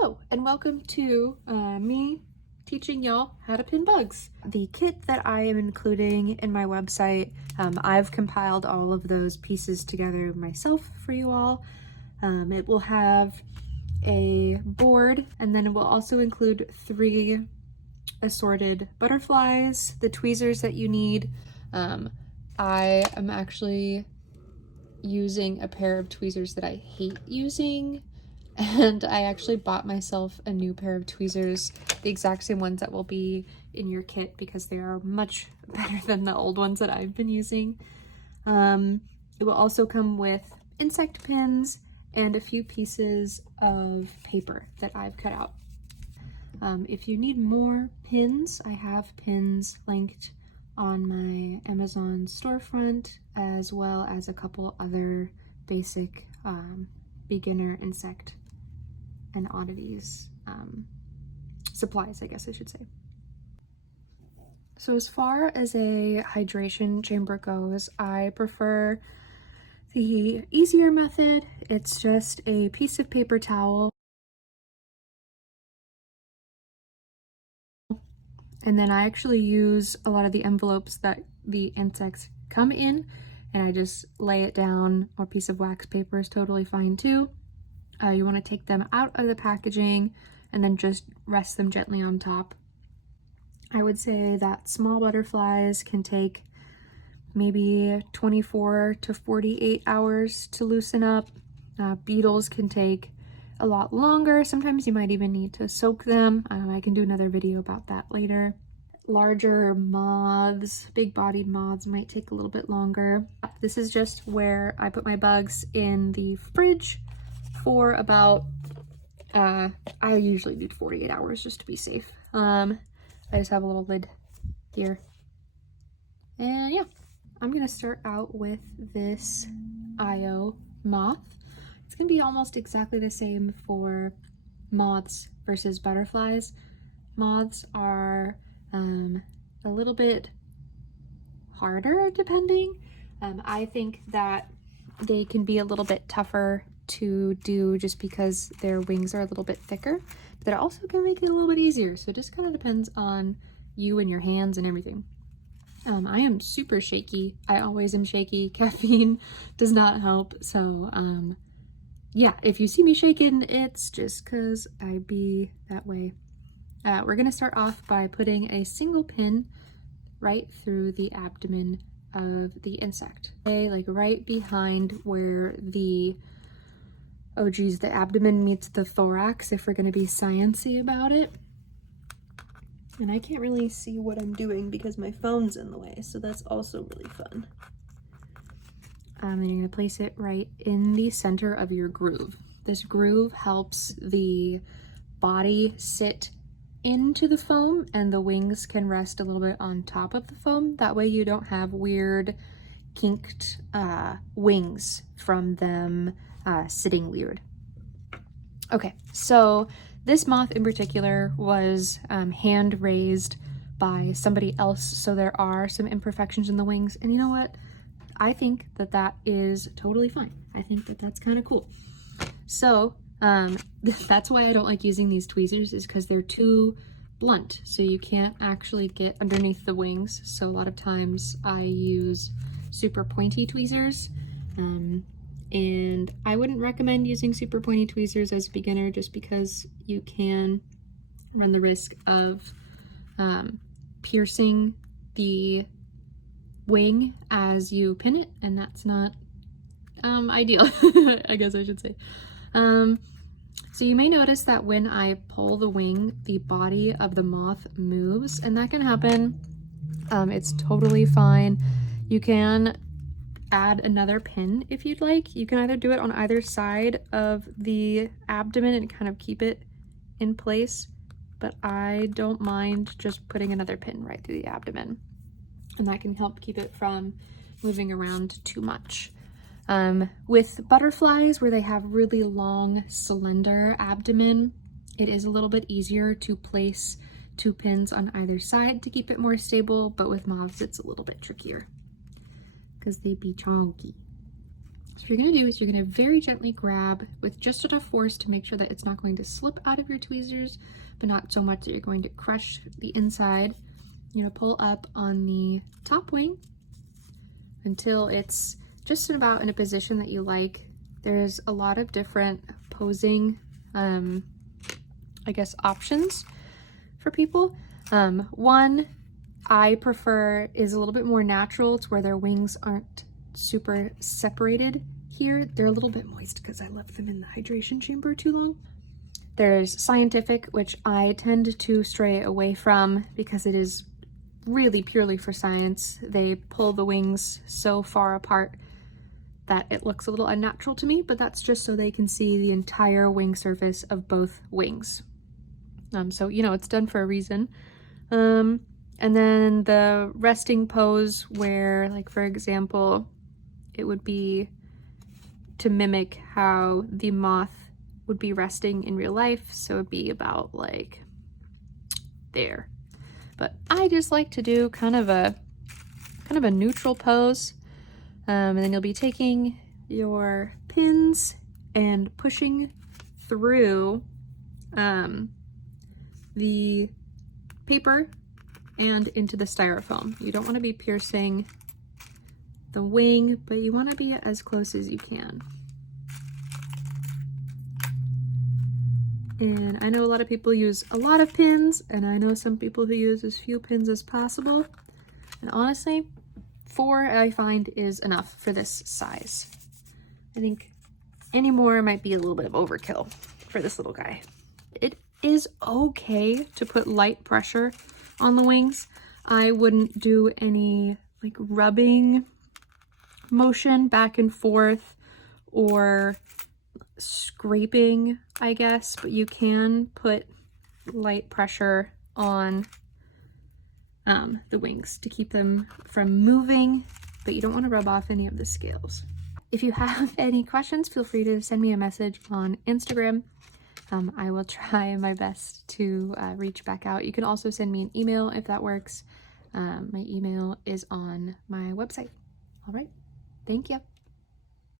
Hello and welcome to me teaching y'all how to pin bugs. The kit that I am including in my website, I've compiled all of those pieces together myself for you all. It will have a board, and then it will also include 3 assorted butterflies, the tweezers that you need. I am actually using a pair of tweezers that I hate using, and I actually bought myself a new pair of tweezers, the exact same ones that will be in your kit, because they are much better than the old ones that I've been using. It will also come with insect pins and a few pieces of paper that I've cut out. If you need more pins, I have pins linked on my Amazon storefront, as well as a couple other basic beginner insect and oddities supplies, I guess I should say. So as far as a hydration chamber goes, I prefer the easier method. It's just a piece of paper towel, and then I actually use a lot of the envelopes that the insects come in, and I just lay it down, or a piece of wax paper is totally fine too. You want to take them out of the packaging and then just rest them gently on top. I would say that small butterflies can take maybe 24 to 48 hours to loosen up. Beetles can take a lot longer. Sometimes you might even need to soak them. I can do another video about that later. Larger moths, big-bodied moths, might take a little bit longer. This is just where I put my bugs in the fridge for about, I usually do 48 hours just to be safe. I just have a little lid here. And yeah, I'm gonna start out with this Io moth. It's gonna be almost exactly the same for moths versus butterflies. Moths are a little bit harder depending. I think that they can be a little bit tougher to do just because their wings are a little bit thicker, but that also can make it a little bit easier. So it just kind of depends on you and your hands and everything. I am super shaky. I always am shaky. Caffeine does not help. So yeah, if you see me shaking, it's just because I be that way. We're gonna start off by putting a single pin right through the abdomen of the insect. Okay, like right behind where the, oh geez, the abdomen meets the thorax, if we're gonna be sciencey about it. And I can't really see what I'm doing because my phone's in the way, so that's also really fun. And you're gonna place it right in the center of your groove. This groove helps the body sit into the foam, and the wings can rest a little bit on top of the foam. That way you don't have weird kinked wings from them sitting weird. Okay, so this moth in particular was hand raised by somebody else, so there are some imperfections in the wings, and you know what? I think that that is totally fine. I think that that's kind of cool. So that's why I don't like using these tweezers, is because they're too blunt, so you can't actually get underneath the wings. So a lot of times I use super pointy tweezers, and I wouldn't recommend using super pointy tweezers as a beginner, just because you can run the risk of piercing the wing as you pin it, and that's not ideal, I guess I should say. So you may notice that when I pull the wing, the body of the moth moves, and that can happen. It's totally fine. You can add another pin if you'd like. You can either do it on either side of the abdomen and kind of keep it in place, but I don't mind just putting another pin right through the abdomen, and that can help keep it from moving around too much. With butterflies, where they have really long, slender abdomen, it is a little bit easier to place 2 pins on either side to keep it more stable, but with moths it's a little bit trickier because they be chonky. So what you're going to do is you're going to very gently grab with just enough force to make sure that it's not going to slip out of your tweezers, but not so much that you're going to crush the inside. You're going to pull up on the top wing until it's just about in a position that you like. There's a lot of different posing, I guess, options for people. One I prefer is a little bit more natural. It's where their wings aren't super separated here. They're a little bit moist because I left them in the hydration chamber too long. There's scientific, which I tend to stray away from because it is really purely for science. They pull the wings so far apart that it looks a little unnatural to me, but that's just so they can see the entire wing surface of both wings. So, you know, it's done for a reason. And then the resting pose where, like, for example, it would be to mimic how the moth would be resting in real life. So it'd be about like there. But I just like to do kind of a neutral pose. And then you'll be taking your pins and pushing through the paper and into the styrofoam. You don't want to be piercing the wing, but you want to be as close as you can. And I know a lot of people use a lot of pins, and I know some people who use as few pins as possible. And honestly, 4 I find is enough for this size. I think any more might be a little bit of overkill for this little guy. It is okay to put light pressure on the wings. I wouldn't do any like rubbing motion back and forth or scraping, I guess, but you can put light pressure on the wings to keep them from moving, but you don't want to rub off any of the scales. If you have any questions, feel free to send me a message on Instagram. I will try my best to reach back out. You can also send me an email if that works. My email is on my website. All right, thank you.